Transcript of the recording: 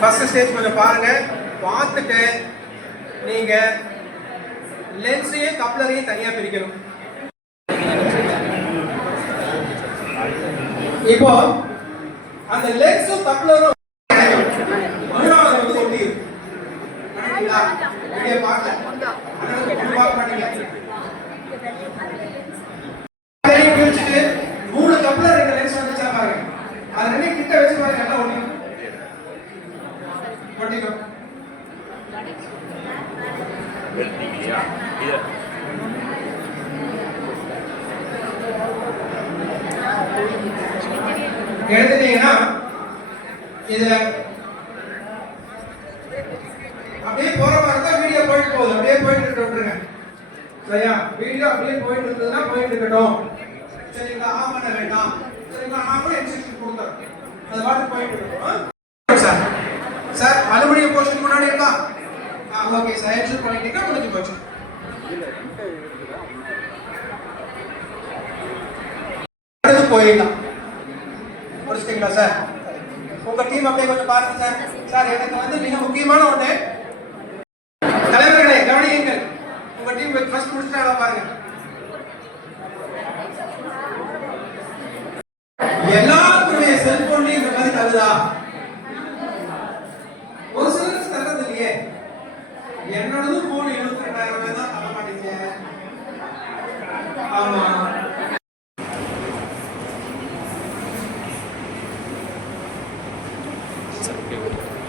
First stage கொஞ்சம் பாருங்க. பார்த்துட்டு நீங்க லென்ஸையும் கப்ளரையும் தனியா பிரிக்கணும். இப்போ அந்த லென்ஸும் கப்ளரும் மூணு கப்ளர் ரெண்டு லென்ஸ் வந்துச்சா பாருங்க. அது ரெண்டு கிட்ட வச்சு பாருங்க. நல்லா ஒட்டிக்கோ. எடுத்துட்டீங்கன்னா இத அப்படியே போற மாதிரி தான் வீடியோ போயிட்டு போகுது. அப்படியே போயிட்டு விட்டுருங்க. சரியா? வீடியோ அப்படியே போயிட்டு இருந்ததுன்னா போயிட்டு இருக்கட்டும். சரிங்களா? ஆஃப் பண்ண வேண்டாம். சரிங்களா? நான் கூட இன்ஸ்ட்ரக்ஷன் கொடுத்தேன். அது வாட்டு போயிட்டு இருக்கட்டும். சார் சார் அலுமினியம் போர்ஷன் முன்னாடி இருக்கா? Okay sir. எக்ஸ்ட்ரா பண்ணிட்டீங்கன்னா முடிஞ்சு போச்சு. அடுத்து போயிடலாம். முடிச்சிட்டீங்களா சார்? உங்க டீம் அப்படியே கொஞ்சம் பாருங்க சார். சார் எனக்கு வந்து மிக முக்கியமான ஒண்ணு, தலைவர்களே கவனியுங்கள். உங்க டீம் ஃபர்ஸ்ட் முடிச்சிட்டாங்க பாருங்க. எல்லாருடைய செல்போன்லயும் இந்த மாதிரி தருதா? ஒரு சிலருக்கு தரது இல்லையே. என்னோடது போன் 72,000 ரூபாய் தான் தர மாட்டீங்க. ஆமா. Okay.